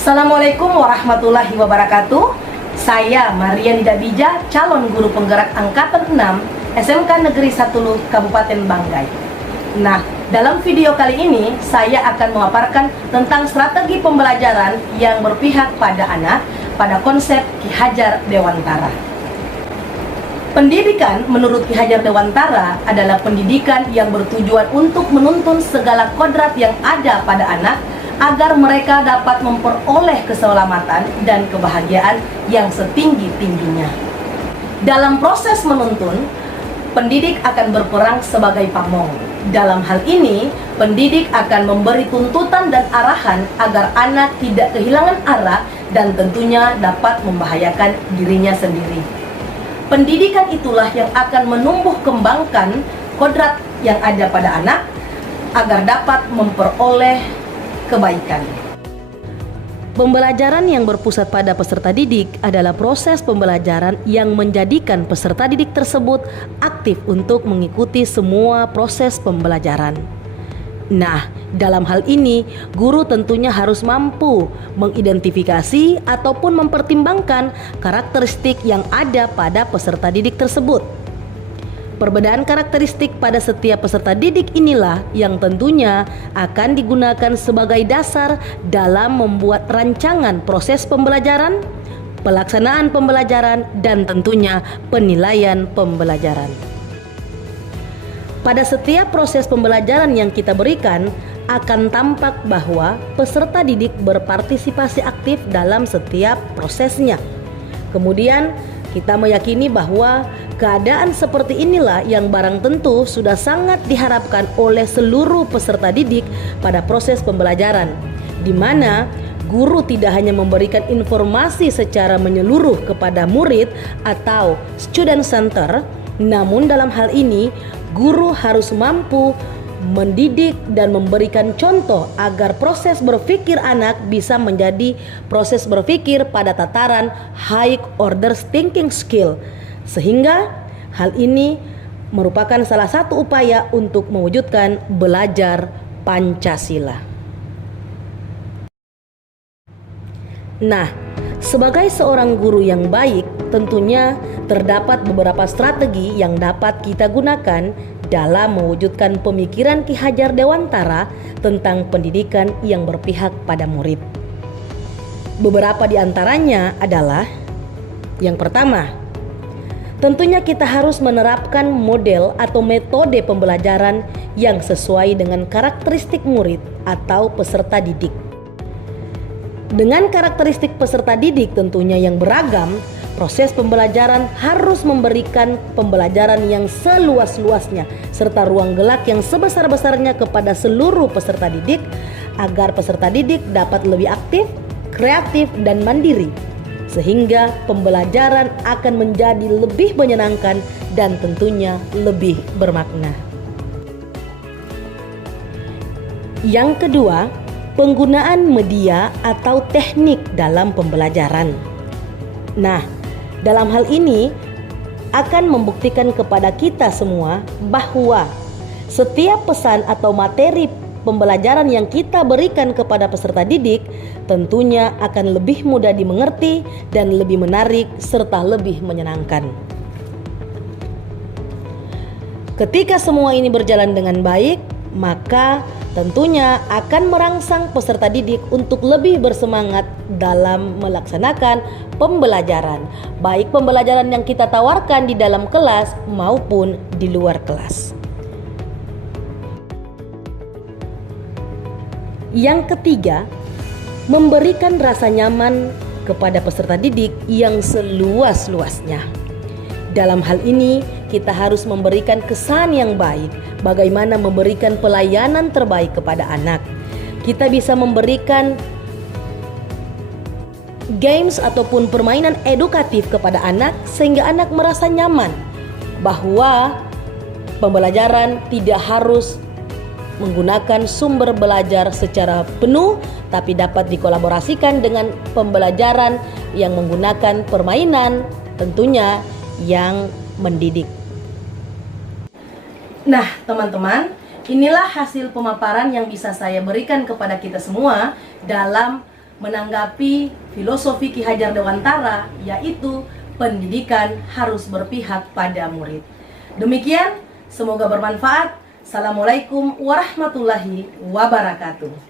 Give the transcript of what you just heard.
Assalamualaikum warahmatullahi wabarakatuh. Saya Maria Nida Bija, calon guru penggerak angkatan 6 SMK Negeri 1 Luh Kabupaten Banggai. Nah, dalam video kali ini saya akan memaparkan tentang strategi pembelajaran yang berpihak pada anak pada konsep Ki Hajar Dewantara. Pendidikan menurut Ki Hajar Dewantara adalah pendidikan yang bertujuan untuk menuntun segala kodrat yang ada pada anak agar mereka dapat memperoleh keselamatan dan kebahagiaan yang setinggi-tingginya. Dalam proses menuntun, pendidik akan berperan sebagai pamong. Dalam hal ini, pendidik akan memberi tuntutan dan arahan agar anak tidak kehilangan arah dan tentunya dapat membahayakan dirinya sendiri. Pendidikan itulah yang akan menumbuh kembangkan kodrat yang ada pada anak agar dapat memperoleh kebaikan. Pembelajaran yang berpusat pada peserta didik adalah proses pembelajaran yang menjadikan peserta didik tersebut aktif untuk mengikuti semua proses pembelajaran. Nah, dalam hal ini, guru tentunya harus mampu mengidentifikasi ataupun mempertimbangkan karakteristik yang ada pada peserta didik tersebut. Perbedaan karakteristik pada setiap peserta didik inilah yang tentunya akan digunakan sebagai dasar dalam membuat rancangan proses pembelajaran, pelaksanaan pembelajaran, dan tentunya penilaian pembelajaran. Pada setiap proses pembelajaran yang kita berikan, akan tampak bahwa peserta didik berpartisipasi aktif dalam setiap prosesnya. Kemudian, kita meyakini bahwa keadaan seperti inilah yang barang tentu sudah sangat diharapkan oleh seluruh peserta didik pada proses pembelajaran, di mana guru tidak hanya memberikan informasi secara menyeluruh kepada murid atau student center, namun dalam hal ini guru harus mampu mendidik dan memberikan contoh agar proses berpikir anak bisa menjadi proses berpikir pada tataran high order thinking skill, sehingga hal ini merupakan salah satu upaya untuk mewujudkan belajar Pancasila. Nah, sebagai seorang guru yang baik, tentunya terdapat beberapa strategi yang dapat kita gunakan dalam mewujudkan pemikiran Ki Hajar Dewantara tentang pendidikan yang berpihak pada murid. Beberapa di antaranya adalah: yang pertama, tentunya kita harus menerapkan model atau metode pembelajaran yang sesuai dengan karakteristik murid atau peserta didik. Dengan karakteristik peserta didik tentunya yang beragam, proses pembelajaran harus memberikan pembelajaran yang seluas-luasnya serta ruang gerak yang sebesar-besarnya kepada seluruh peserta didik agar peserta didik dapat lebih aktif, kreatif, dan mandiri, sehingga pembelajaran akan menjadi lebih menyenangkan dan tentunya lebih bermakna. Yang kedua, penggunaan media atau teknik dalam pembelajaran. Nah, dalam hal ini akan membuktikan kepada kita semua bahwa setiap pesan atau materi pembelajaran yang kita berikan kepada peserta didik tentunya akan lebih mudah dimengerti dan lebih menarik serta lebih menyenangkan. Ketika semua ini berjalan dengan baik, maka tentunya akan merangsang peserta didik untuk lebih bersemangat dalam melaksanakan pembelajaran, baik pembelajaran yang kita tawarkan di dalam kelas maupun di luar kelas. Yang ketiga, memberikan rasa nyaman kepada peserta didik yang seluas-luasnya. Dalam hal ini, kita harus memberikan kesan yang baik, bagaimana memberikan pelayanan terbaik kepada anak. Kita bisa memberikan games ataupun permainan edukatif kepada anak sehingga anak merasa nyaman bahwa pembelajaran tidak harus menggunakan sumber belajar secara penuh, tapi dapat dikolaborasikan dengan pembelajaran yang menggunakan permainan tentunya yang mendidik. Nah, teman-teman, inilah hasil pemaparan yang bisa saya berikan kepada kita semua dalam menanggapi filosofi Ki Hajar Dewantara, yaitu pendidikan harus berpihak pada murid. Demikian, semoga bermanfaat. Assalamualaikum warahmatullahi wabarakatuh.